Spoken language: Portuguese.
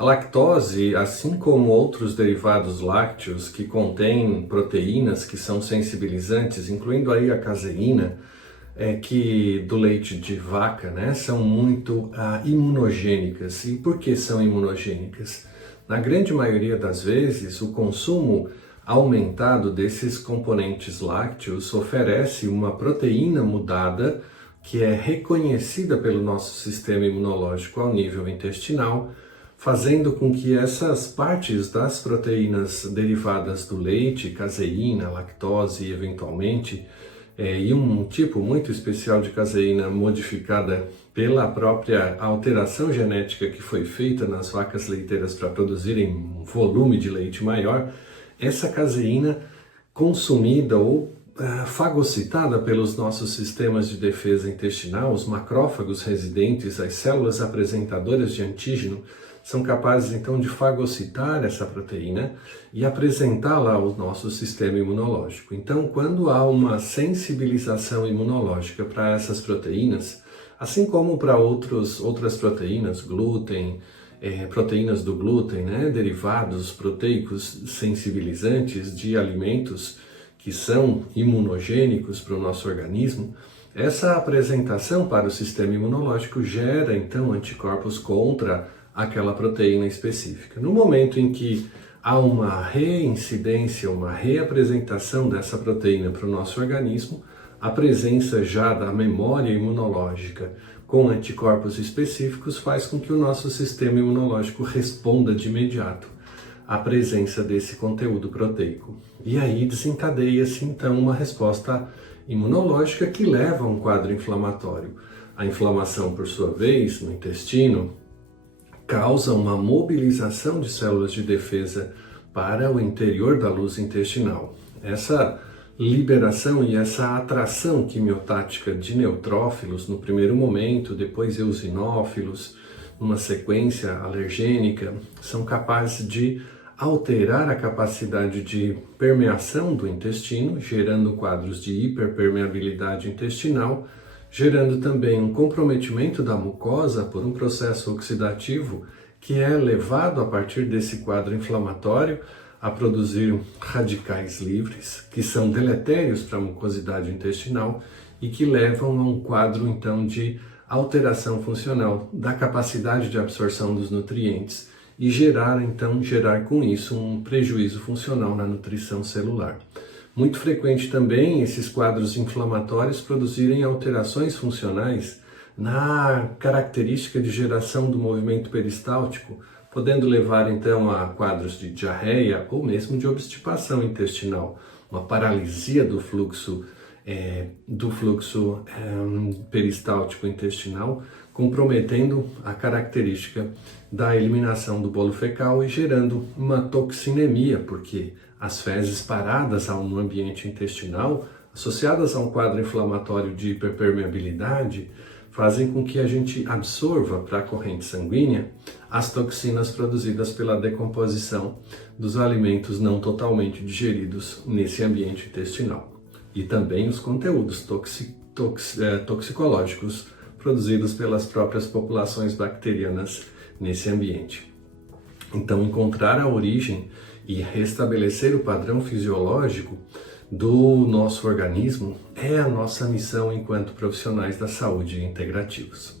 A lactose, assim como outros derivados lácteos que contêm proteínas que são sensibilizantes, incluindo aí a caseína, que do leite de vaca, né, são muito imunogênicas. E por que são imunogênicas? Na grande maioria das vezes, o consumo aumentado desses componentes lácteos oferece uma proteína mudada que é reconhecida pelo nosso sistema imunológico ao nível intestinal, fazendo com que essas partes das proteínas derivadas do leite, caseína, lactose e eventualmente, e um tipo muito especial de caseína modificada pela própria alteração genética que foi feita nas vacas leiteiras para produzirem um volume de leite maior, essa caseína consumida ou fagocitada pelos nossos sistemas de defesa intestinal, os macrófagos residentes, as células apresentadoras de antígeno, são capazes então de fagocitar essa proteína e apresentá-la ao nosso sistema imunológico. Então, quando há uma sensibilização imunológica para essas proteínas, assim como para outras proteínas, glúten, proteínas do glúten, né, derivados proteicos sensibilizantes de alimentos que são imunogênicos para o nosso organismo, essa apresentação para o sistema imunológico gera então anticorpos contra aquela proteína específica. No momento em que há uma reincidência, uma reapresentação dessa proteína para o nosso organismo, a presença já da memória imunológica com anticorpos específicos faz com que o nosso sistema imunológico responda de imediato à presença desse conteúdo proteico. E aí desencadeia-se então uma resposta imunológica que leva a um quadro inflamatório. A inflamação, por sua vez, no intestino, causa uma mobilização de células de defesa para o interior da luz intestinal. Essa liberação e essa atração quimiotática de neutrófilos no primeiro momento, depois eosinófilos, numa sequência alergênica, são capazes de alterar a capacidade de permeação do intestino, gerando quadros de hiperpermeabilidade intestinal, gerando também um comprometimento da mucosa por um processo oxidativo que é levado a partir desse quadro inflamatório a produzir radicais livres, que são deletérios para a mucosidade intestinal e que levam a um quadro então de alteração funcional da capacidade de absorção dos nutrientes e gerar com isso um prejuízo funcional na nutrição celular. Muito frequente também esses quadros inflamatórios produzirem alterações funcionais na característica de geração do movimento peristáltico, podendo levar então a quadros de diarreia ou mesmo de obstipação intestinal, uma paralisia do fluxo peristáltico intestinal, comprometendo a característica da eliminação do bolo fecal e gerando uma toxinemia, porque as fezes paradas no ambiente intestinal, associadas a um quadro inflamatório de hiperpermeabilidade, fazem com que a gente absorva para a corrente sanguínea as toxinas produzidas pela decomposição dos alimentos não totalmente digeridos nesse ambiente intestinal. E também os conteúdos toxicológicos produzidos pelas próprias populações bacterianas nesse ambiente. Então, encontrar a origem e restabelecer o padrão fisiológico do nosso organismo é a nossa missão enquanto profissionais da saúde integrativos.